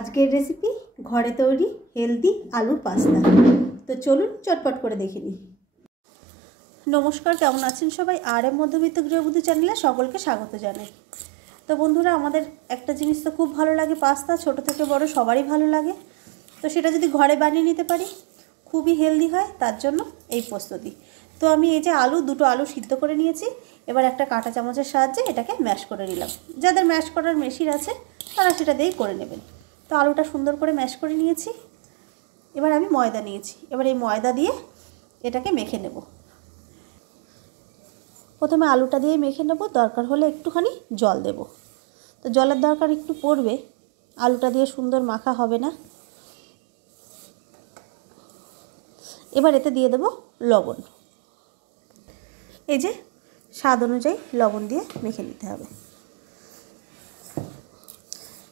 আজকের রেসিপি ঘরে তৈরি হেলদি আলুর পাস্তা। তো চলুন চটপট করে দেখে নিই। নমস্কার, কেমন আছেন সবাই? RM মধ্যবিত্ত গৃহবধূ চ্যানেলে সকলকে স্বাগত জানাই। তো বন্ধুরা, আমাদের একটা জিনিস তো খুব ভালো লাগে, পাস্তা। ছোট থেকে বড় সবারই ভালো লাগে। তো সেটা যদি ঘরে বানিয়ে নিতে পারি, খুবই হেলদি হয়। তার জন্য এই প্রস্তুতি। তো আমি এই যে দুটো আলু সিদ্ধ করে নিয়েছি। এবার একটা কাঁটা চামচের সাহায্যে এটাকে ম্যাশ করে নিলাম। যাদের ম্যাশ করার মেশিন আছে তারা সেটা দিয়েই করে নেবেন। তো আলুটা সুন্দর করে ম্যাশ করে নিয়েছি। এবার আমি ময়দা নিয়েছি। এবার এই ময়দা দিয়ে এটাকে মেখে নেব। প্রথমে আলুটা দিয়ে মেখে নেব, দরকার হলে একটুখানি জল দেব। তো জলের দরকার একটু পড়বে, আলুটা দিয়ে সুন্দর মাখা হবে না। এবার এতে দিয়ে দেব লবণ। এই যে স্বাদ অনুযায়ী লবণ দিয়ে মেখে নিতে হবে।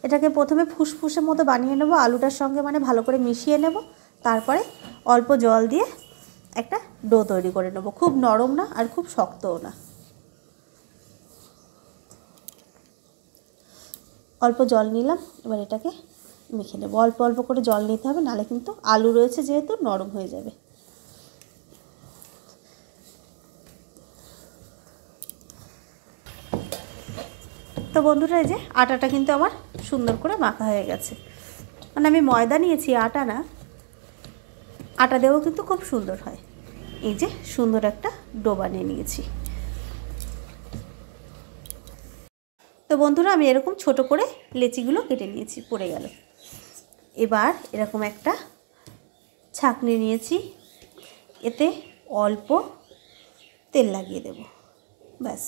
এটাকে প্রথমে ফুসফুসের মতো বানিয়ে নেব, আলুটার সঙ্গে মানে ভালো করে মিশিয়ে নেব। তারপরে অল্প জল দিয়ে একটা ডো তৈরি করে নেব। খুব নরম না আর খুব শক্তও না। অল্প জল নিলাম, এবার এটাকে মেখে নেব। অল্প অল্প করে জল নিতে হবে, নাহলে কিন্তু আলু রয়েছে যেহেতু নরম হয়ে যাবে। তো বন্ধুরা, এই যে আটাটা কিন্তু আমার সুন্দর করে মাখা হয়ে গেছে। মানে আমি ময়দা নিয়েছি, আটা না। আটা দিয়েও কিন্তু খুব সুন্দর হয়। এই যে সুন্দর একটা ডো বানিয়ে নিয়েছি। তো বন্ধুরা, আমি এরকম ছোট করে লেচিগুলো কেটে নিয়েছি, পড়ে গেল। এবার এরকম একটা ছাঁকনি নিয়েছি, এতে অল্প তেল লাগিয়ে দেব। ব্যাস,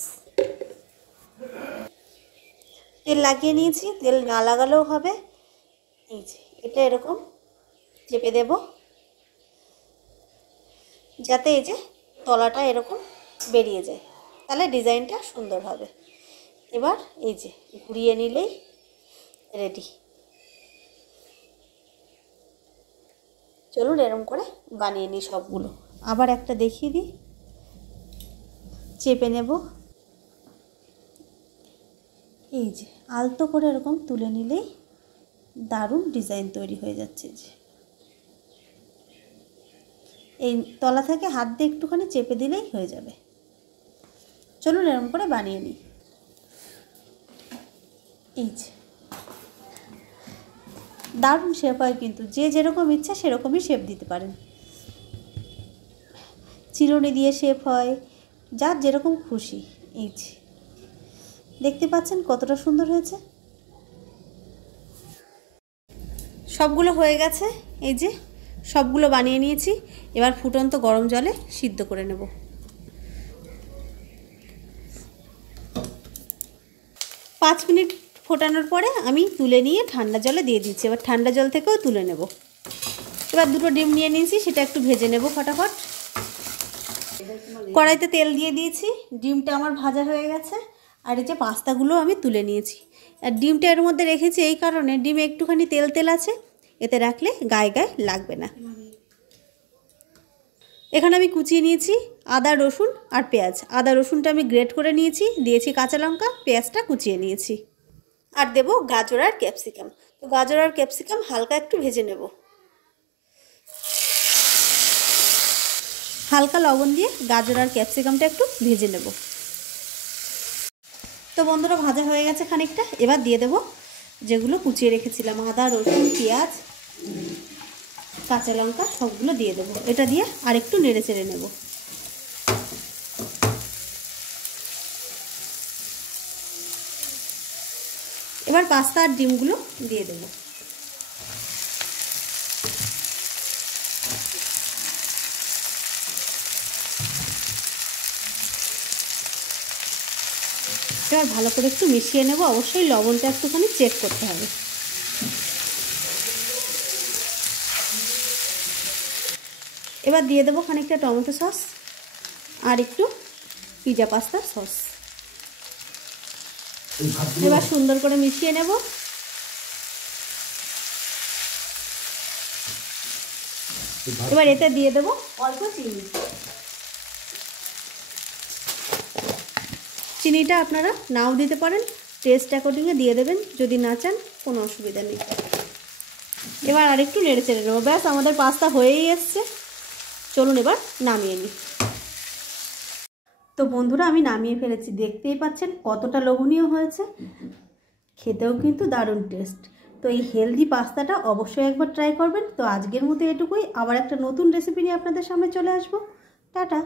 তেল লাগিয়ে নিয়েছি। তেল না লাগালেও হবে। এই যে এটা এরকম চেপে দেব, যাতে এই যে তলাটা এরকম বেরিয়ে যায়, তাহলে ডিজাইনটা সুন্দর হবে। এবার এই যে ঘুরিয়ে নিলেই রেডি। চলুন এরকম করে বানিয়ে নিই সবগুলো। আবার একটা দেখিয়ে দিই। চেপে নেব, এই যে আলতো করে এরকম তুলে নিলেই দারুণ ডিজাইন তৈরি হয়ে যাচ্ছে। যে এই তলা থেকে হাত দিয়ে একটুখানি চেপে দিলেই হয়ে যাবে। চলুন এরকম করে বানিয়ে নিই। এই যে দারুণ শেপ হয়, কিন্তু যে যেরকম ইচ্ছা সেরকমই শেপ দিতে পারেন। চিরুনি দিয়ে শেপ হয়, যার যেরকম খুশি। এই যে দেখতে পাচ্ছেন কতটা সুন্দর হয়েছে। সবগুলো হয়ে গেছে। এই যে সবগুলো বানিয়ে নিয়েছি। এবার ফুটন্ত গরম জলে সিদ্ধ করে নেব। 5 মিনিট ফোটানোর পরে আমি তুলে নিয়ে ঠান্ডা জলে দিয়ে দিচ্ছি। এবার ঠান্ডা জল থেকেও তুলে নেব। এবার দুটো ডিম নিয়ে নিয়েছি, সেটা একটু ভেজে নেব ফটাফট। কড়াইতে তেল দিয়ে দিয়েছি, ডিমটা আমার ভাজা হয়ে গেছে। আর এই যে পাস্তাগুলো আমি তুলে নিয়েছি। আর ডিমটা এর মধ্যে রেখেছি এই কারণে, ডিমে একটুখানি তেল তেল আছে, এতে রাখলে গায়ে গায়ে লাগবে না। এখানে আমি কুচিয়ে নিয়েছি আদা, রসুন আর পেঁয়াজ। আদা রসুনটা আমি গ্রেট করে নিয়েছি, দিয়েছি কাঁচা লঙ্কা, পেঁয়াজটা কুচিয়ে নিয়েছি। আর দেব গাজর আর ক্যাপসিকাম। তো গাজর আর ক্যাপসিকাম হালকা একটু ভেজে নেব। হালকা লবণ দিয়ে গাজর আর ক্যাপসিকামটা একটু ভেজে নেব। তো বন্ধুরা, ভাজা হয়ে গেছে খানিকটা। এবার দিয়ে দেব যেগুলো কুচিয়ে রেখেছিলাম, আদা, রসুন, পেঁয়াজ, কাঁচা লঙ্কা, সবগুলো দিয়ে দেবো। এটা দিয়ে আর একটু নেড়ে চেড়ে নেব। এবার পাস্তা আর ডিমগুলো দিয়ে দেবো। এবার ভালো করে একটু মিশিয়ে নেব। অবশ্যই লবণটা একটুখানি চেক করতে হবে। এবার দিয়ে দেবো খানিকটা টমেটো সস আর একটু পিৎজা পাস্তার সস। এবার সুন্দর করে মিশিয়ে নেব। এবার এতে দিয়ে দেবো অল্প চিনি। চিনিটা আপনারা নাও দিতে পারেন, টেস্ট অ্যাকর্ডিংয়ে দিয়ে দেবেন। যদি না চান কোনো অসুবিধা নেই। এবার আরেকটু নেড়ে চেড়ে নেবো। ব্যাস আমাদের পাস্তা হয়েই এসছে। চলুন এবার নামিয়ে নিই। তো বন্ধুরা আমি নামিয়ে ফেলেছি, দেখতেই পাচ্ছেন কতটা লোভনীয় হয়েছে, খেতেও কিন্তু দারুণ টেস্ট। তো এই হেলদি পাস্তাটা অবশ্যই একবার ট্রাই করবেন। তো আজকের মতো এটুকুই, আবার একটা নতুন রেসিপি নিয়ে আপনাদের সামনে চলে আসবো। টাটা।